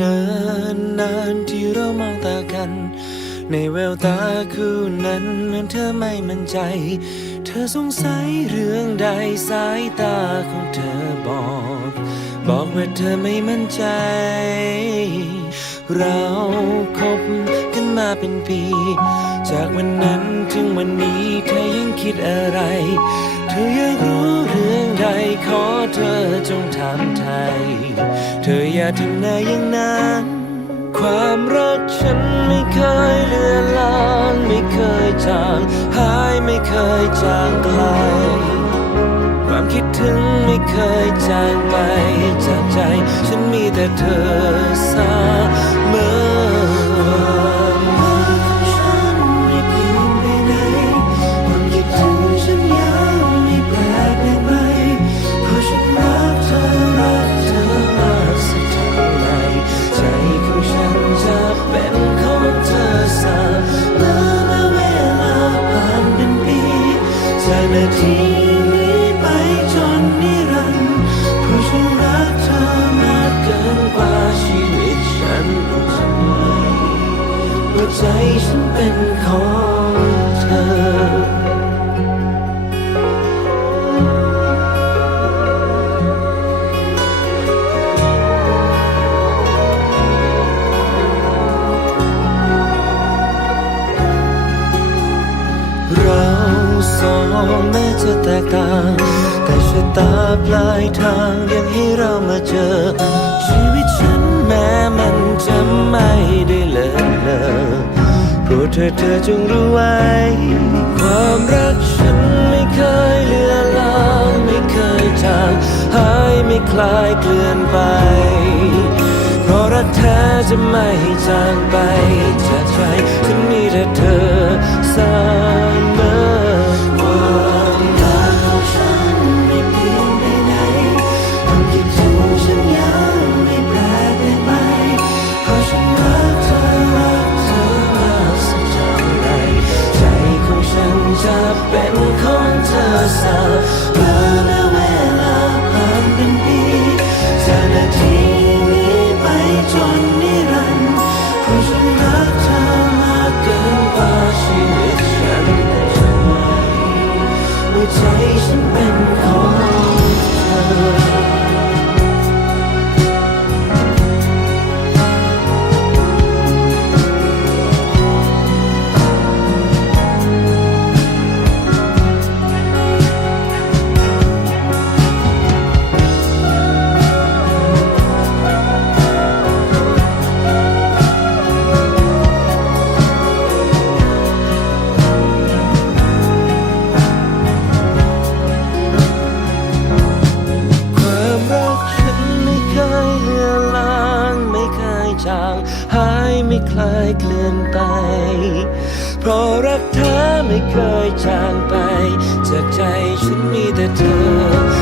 นานนานที่เรามองตากัน ในแววตาคู่นั้นเหมือนเธอไม่มั่นใจ เธอสงสัยเรื่องใดสายตาของเธอบอก บอกว่าเธอไม่มั่นใจ เราคบกันมาเป็นปี จากวันนั้นถึงวันนี้เธอย คิดอะไร เธออยากรู้เรื่องใดขอเธอจงถามไทย เธออย่าทำหน้าอย่างนั้น ความรักฉันไม่เคยเลือนลางไม่เคยจางหายไม่เคยจางไกล ความคิดถึงไม่เคยจางไปจากใจ ฉันมีแต่เธอเสมอ จากนาทีนี้ไปจนนิรันดร์เพราะฉันรักเธอมากเกินกว่าชีวิตฉันรู้ทำไมว่าใจฉันเป็นของ องแม้จะแตกต่าง แต่ชะตาปลายทางยังให้เรามาเจอ ชีวิตฉันแม้มันจะไม่ได้เลิศเลอโปรดเธอเธอจงรู้ไว้ ความรักฉันไม่เคยเลือนลางไม่เคยจางหายไม่คลายเกลื่อนไป เพราะรักแท้จะไม่จางไป หายไม่คลายเคลื่อนไป เพราะรักเธอไม่เคยจางไป จากใจฉันมีแต่เธอ